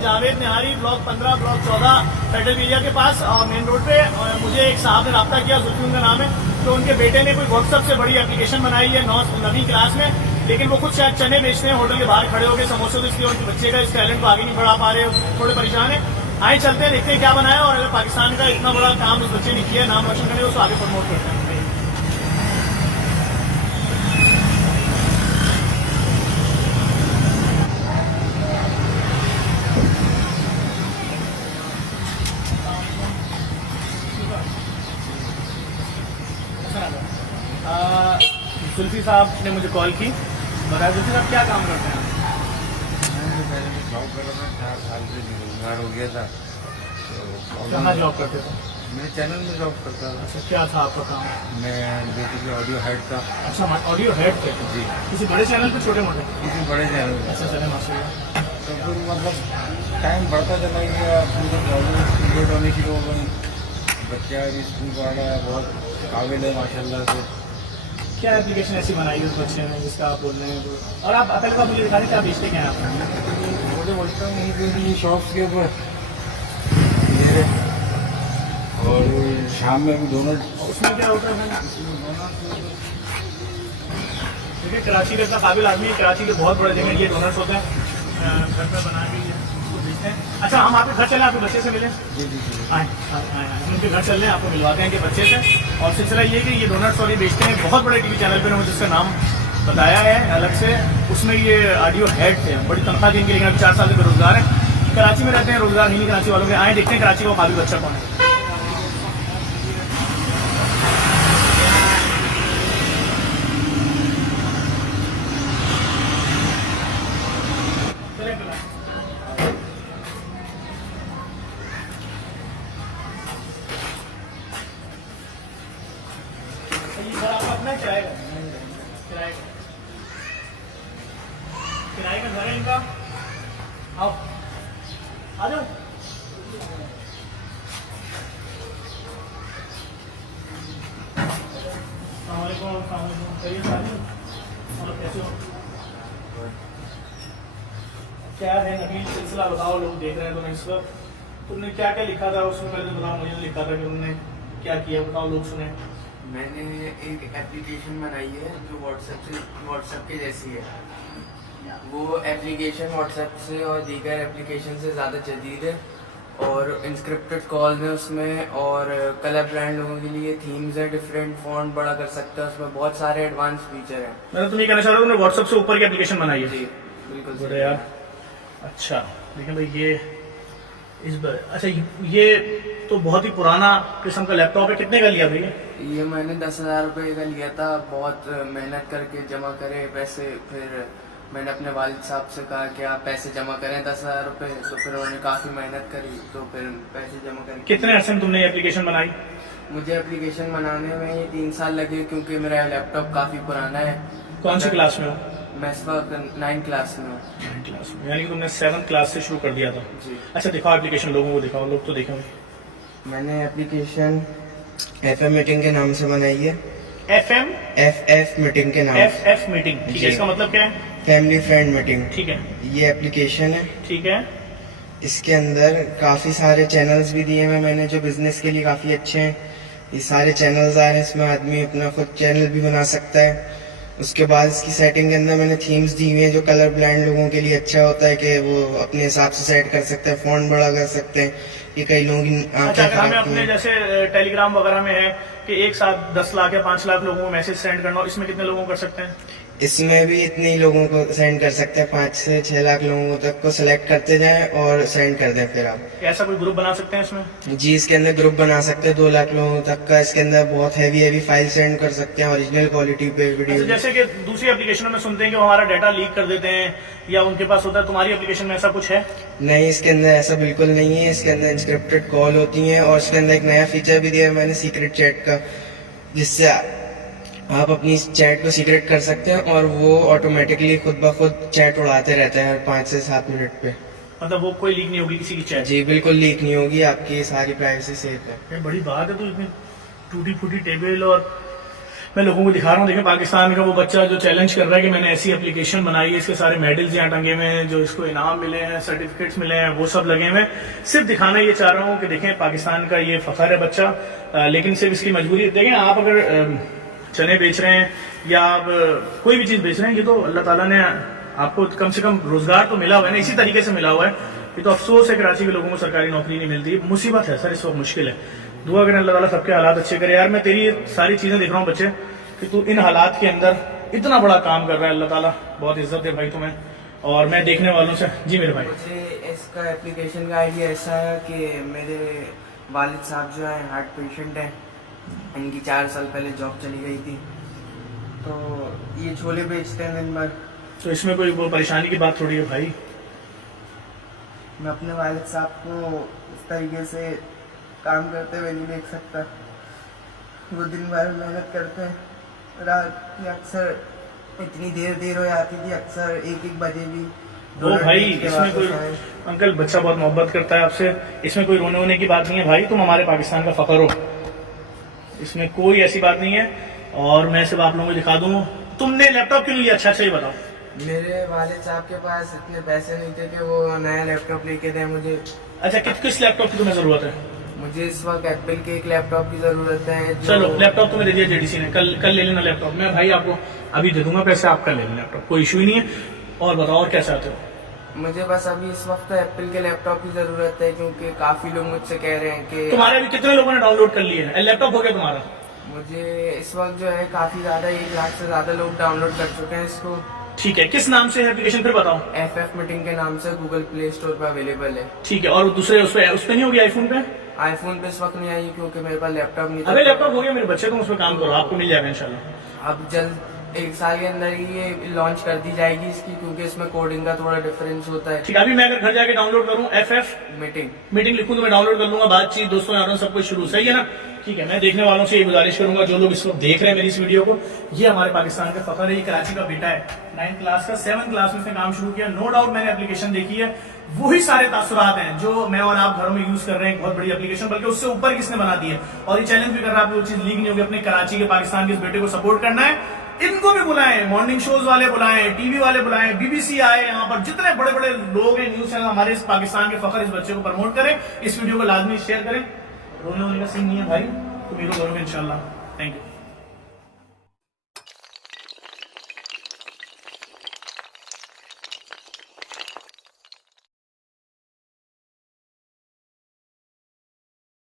जावेद निहारी, block 15, block 14, federal area के पास main road पे। मुझे एक साहब ने रब्ता किया, जुल्फी उनका नाम है, तो उनके बेटे ने कोई व्हाट्सएप से बड़ी एप्लीकेशन बनाई है 9वीं क्लास में, लेकिन वो खुद शायद चने बेचते हैं होटल के बाहर खड़े होकर समोसे, तो इसलिए उनके बच्चे का इस टैलेंट को आगे नहीं बढ़ा पा रहे, थोड़े परेशान है। आए चलते हैं, देखते हैं क्या बनाया, और अगर पाकिस्तान का इतना बड़ा काम इस बच्चे ने किया, नाम रोशन करें, उसको आगे प्रमोट करते हैं। जुल्फी साहब ने मुझे कॉल की, बताया जुल्फी साहब क्या काम करते हैं? मैं पहले तो जॉब कर रहा था, 4 साल से बेरोजगार हो गया था। तो कहाँ जॉब करते थे? मैं चैनल में जॉब करता था। अच्छा, क्या था आपका काम? मैं बेसिकली ऑडियो हेड था। अच्छा, ऑडियो हेड थे जी। किसी बड़े चैनल पे, छोटे मोटे? किसी बड़े चैनल में। अच्छा, चले माशाल्लाह। तो फिर मतलब टाइम बढ़ता चला गया, पूरी प्रॉब्लम क्रिएट होने शुरू हो गई। बच्चा भी स्कूल पढ़ रहा है, बहुत काबिल है माशाल्लाह से। क्या एप्लीकेशन ऐसी बनाई है उस बच्चे ने जिसका आप बोल रहे हैं? और आप अकल का मुझे दिखा रहे, क्या बेचते क्या हैं आप? मुझे बोलता हूँ यहीं पे शॉप्स के ऊपर, और शाम में भी डोनट। उसमें क्या होता है? देखिए, कराची का इतना काबिल आदमी है, कराची के बहुत बड़े जगह ये डोनट्स होते हैं, घर पर बना के ये उसको बेचते हैं। अच्छा, हम आपके घर चलें, आपके बच्चे से मिलें? जी जी जी। आए उनके घर चल रहे हैं, आपको मिलवाते हैं कि बच्चे से। और सिलसिला ये कि ये डोनट्स और ये बेचते हैं बहुत बड़े टीवी चैनल पर, मुझे उसका नाम बताया है अलग से। उसमें ये ऑडियो हेड थे, बड़ी तनख्वाह दी इनकी, लेकिन अभी 4 साल से बेरोजगार हैं, कराची में रहते हैं, रोजगार नहीं कराची वालों के। आए देखते हैं कराची का काबिल बच्चा कौन है। ये घर आपका अपना किराए का? किराए का, किराए का घर है इनका। आओ, आ जाओ। और कैसे हो? क्या है नवीन सिलसिला, बताओ, लोग देख रहे हैं तुम्हें इस वक्त। तुमने क्या क्या लिखा था उसमें, पहले तो बताओ। मुझे लिखा था कि तुमने क्या किया, बताओ, लोग सुने। मैंने एक एप्लीकेशन बनाई है जो व्हाट्सएप के जैसी है। वो एप्लीकेशन व्हाट्सएप से और दीगर एप्लीकेशन से ज़्यादा जदीद है, और इंस्क्रिप्टेड कॉल्स है उसमें, और कलर ब्रांड लोगों के लिए थीम्स है, डिफरेंट फॉन्ट बड़ा कर सकता है, उसमें बहुत सारे एडवांस फीचर हैं। मतलब तुम ये कहना चाह रहे हो तुमने व्हाट्सएप से ऊपर की एप्लीकेशन बनाई है? जी बिल्कुल बड़े यार। अच्छा, लेकिन भाई ये अच्छा, ये तो बहुत ही पुराना किस्म का लैपटॉप है, कितने का लिया भैया? ये मैंने 10,000 रुपये का लिया था, बहुत मेहनत करके जमा करे पैसे। फिर मैंने अपने वालिद साहब से कहा कि आप पैसे जमा करें 10,000 रुपये, तो फिर उन्होंने काफ़ी मेहनत करी, तो फिर पैसे जमा करें। कितने अरसे में तुमने ये एप्लीकेशन बनाई? मुझे एप्लीकेशन बनाने में ये 3 साल लगे, क्योंकि मेरा लैपटॉप काफ़ी पुराना है। कौन सी क्लास में हो? मैं इस वक्त 9th क्लास में हूँ। 9th क्लास में, यानी कि तुमने 7th क्लास से शुरू कर दिया था? जी। अच्छा, दिखाओ एप्लीकेशन, लोगों को दिखाओ, लोग तो देखेंगे। मैंने एप्लीकेशन FM मीटिंग के नाम से बनाई है। FM? FF मीटिंग के नाम से। FF मीटिंग, ठीक है। इसका मतलब क्या है? Family friend meeting. ठीक है, ये एप्लीकेशन है। ठीक है। इसके अंदर काफ़ी सारे चैनल्स भी दिए हैं मैंने, जो बिजनेस के लिए काफ़ी अच्छे हैं। ये सारे चैनल्स आ रहे हैं, इसमें आदमी अपना खुद चैनल भी बना सकता है। उसके बाद इसकी सेटिंग के अंदर मैंने थीम्स दी हुई हैं, जो कलर ब्लाइंड लोगों के लिए अच्छा होता है कि वो अपने हिसाब से सेट कर सकते हैं, फॉन्ट बड़ा कर सकते हैं। ये कई लोगों की अच्छा, आंखें अगर हमें खराब अपने हैं। जैसे टेलीग्राम वगैरह में है कि एक साथ 10 लाख या 5 लाख लोगों को मैसेज सेंड करना हो, इसमें कितने लोगों को कर सकते हैं? इसमें भी इतने ही लोगों को सेंड कर सकते हैं, 5 से 6 लाख लोगों तक को सिलेक्ट करते जाएं और सेंड कर दें फिर आप। ऐसा कोई ग्रुप बना सकते हैं इसमें? जी, इसके अंदर ग्रुप बना सकते हैं 2 लाख लोगों तक का। इसके अंदर बहुत हैवी फाइल सेंड कर सकते हैं, ओरिजिनल क्वालिटी पे वीडियो। अच्छा, जैसे कि दूसरी एप्लीकेशनों में सुनते हैं कि वो हमारा डाटा लीक कर देते हैं या उनके पास होता है, तुम्हारी एप्लीकेशन में ऐसा कुछ है? नहीं, इसके अंदर ऐसा बिल्कुल नहीं है। इसके अंदर इंस्क्रिप्टेड कॉल होती हैं, और इसके अंदर एक नया फीचर भी दिया है मैंने, सीक्रेट चैट का, जिससे आप अपनी चैट को सीक्रेट कर सकते हैं और वो ऑटोमेटिकली खुद ब खुद चैट उड़ाते रहते हैं 5 से 7 मिनट पे। मतलब वो कोई लीक नहीं होगी किसी की चैट? जी बिल्कुल लीक नहीं होगी, आपकी सारी प्राइवेसी सेफ है। ये बड़ी बात है। तो इतनी टूटी फूटी टेबल और मैं लोगों को दिखा रहा हूँ। देखें पाकिस्तान का वो बच्चा जो चैलेंज कर रहा है कि मैंने ऐसी एप्लीकेशन बनाई है, इसके सारे मेडल्स यहाँ टंगे हुए हैं, जो इसको इनाम मिले हैं, सर्टिफिकेट्स मिले हैं, वो सब लगे हुए हैं। सिर्फ दिखाना ये चाह रहा हूँ कि देखें पाकिस्तान का ये फखर है बच्चा, लेकिन सिर्फ इसकी मजबूरी। देखें आप अगर चने बेच रहे हैं या आप कोई भी चीज़ बेच रहे हैं, ये तो अल्लाह ताला ने आपको कम से कम रोजगार तो मिला हुआ है ना, इसी तरीके से मिला हुआ है। ये तो अफसोस है कराची के लोगों को सरकारी नौकरी नहीं मिलती, मुसीबत है सर, इस वक्त मुश्किल है। दुआ करें अल्लाह ताला सबके हालात अच्छे करे। यार मैं तेरी सारी चीजें देख रहा हूँ बच्चे कि तू इन हालात के अंदर इतना बड़ा काम कर रहा है, अल्लाह ताला बहुत इज्जत दे भाई तुम्हें। और मैं देखने वालों से, जी मेरे भाई। मुझे इसका एप्लीकेशन का आइडिया ऐसा है कि मेरे वालिद साहब जो है हार्ट पेशेंट हैं, इनकी 4 साल पहले जॉब चली गई थी, तो ये छोले बेचते हैं दिन भर। तो इसमें कोई वो परेशानी की बात थोड़ी है भाई। मैं अपने वालिद साहब को इस तरीके से काम करते हुए नहीं देख सकता। वो दिन भर मेहनत करते हैं, रात में अक्सर इतनी देर हो जाती थी, अक्सर 1-1 बजे भी। वो भाई इसमें कोई, अंकल बच्चा बहुत मोहब्बत करता है आपसे, इसमें कोई रोने वोने की बात नहीं है भाई, तुम हमारे पाकिस्तान का फखर हो, इसमें कोई ऐसी बात नहीं है। और मैं सिर्फ आप लोगों को दिखा दूँ, तुमने लैपटॉप क्यों नहीं लिया? अच्छा ये बताओ। मेरे वालिद साहब के पास इतने पैसे नहीं थे कि वो नया लैपटॉप लेके दें मुझे। अच्छा किस लैपटॉप की तुम्हें जरूरत है? मुझे इस वक्त एप्पल के एक लैपटॉप की जरूरत है। चलो लैपटॉप तुम्हें दे दिया जेडीसी ने, कल ले लेना लैपटॉप। मैं भाई आपको अभी दे दूंगा पैसे, आपका ले लेना लैपटॉप, कोई इशू ही नहीं है। और बताओ और क्या चाहते हो? मुझे बस अभी इस वक्त एप्पल के लैपटॉप की जरूरत है, क्योंकि काफी लोग मुझसे कह रहे हैं कि तुम्हारे अभी कितने लोगों ने डाउनलोड कर लिए हैं? लैपटॉप हो गया तुम्हारा? मुझे इस वक्त जो है काफी ज्यादा 1 लाख से ज्यादा लोग डाउनलोड कर चुके हैं इसको। ठीक है, किस नाम से है एप्लीकेशन फिर बताओ? FF मीटिंग के नाम से गूगल प्ले स्टोर पर अवेलेबल है। ठीक है, और दूसरे उस पे नहीं होगी आईफोन पे? आईफोन पे इस वक्त नहीं आई क्योंकि मेरे पास लैपटॉप नहीं था। अरे लैपटॉप हो गया मेरे बच्चे, तुम उस पर काम करो, आपको मिल जाएगा इंशाल्लाह। अब जल्द 1 साल के अंदर ही ये लॉन्च कर दी जाएगी इसकी, क्योंकि इसमें कोडिंग का थोड़ा डिफरेंस होता है। ठीक है, अभी मैं अगर घर जाके डाउनलोड करूँ FF मीटिंग लिखूं तो मैं डाउनलोड कर लूंगा, बातचीत दोस्तों यारों सब कुछ शुरू, सही है ना? ठीक है, मैं देखने वालों से ये गुजारिश करूंगा, जो लोग इस वक्त देख रहे हैं मेरी इस वीडियो को, ये हमारे पाकिस्तान का फखर है, ये कराची का बेटा है, 9th क्लास का, 7th क्लास में इसने काम शुरू किया। नो डाउट मैंने एप्लीकेशन देखी है, वही सारे तासुरात हैं जो मैं और आप घरों में यूज कर रहे हैं, बहुत बड़ी एप्लीकेशन, बल्कि उससे ऊपर किसने बना दी है। और ये चैलेंज भी कर रहा है, वो चीज लीक नहीं होगी, अपने कराची के पाकिस्तान के इस बेटे को सपोर्ट करना है। इनको भी बुलाएं, मॉर्निंग शोज वाले बुलाएं, टीवी वाले बुलाएं, BBC आए, यहाँ पर जितने बड़े बड़े लोग हैं न्यूज चैनल, हमारे इस पाकिस्तान के फखर, इस बच्चे को प्रमोट करें, इस वीडियो को लाजमी शेयर करें। रोने वोने का सीन नहीं है भाई, तुम हीरो करोगे इंशाल्लाह। Thank you.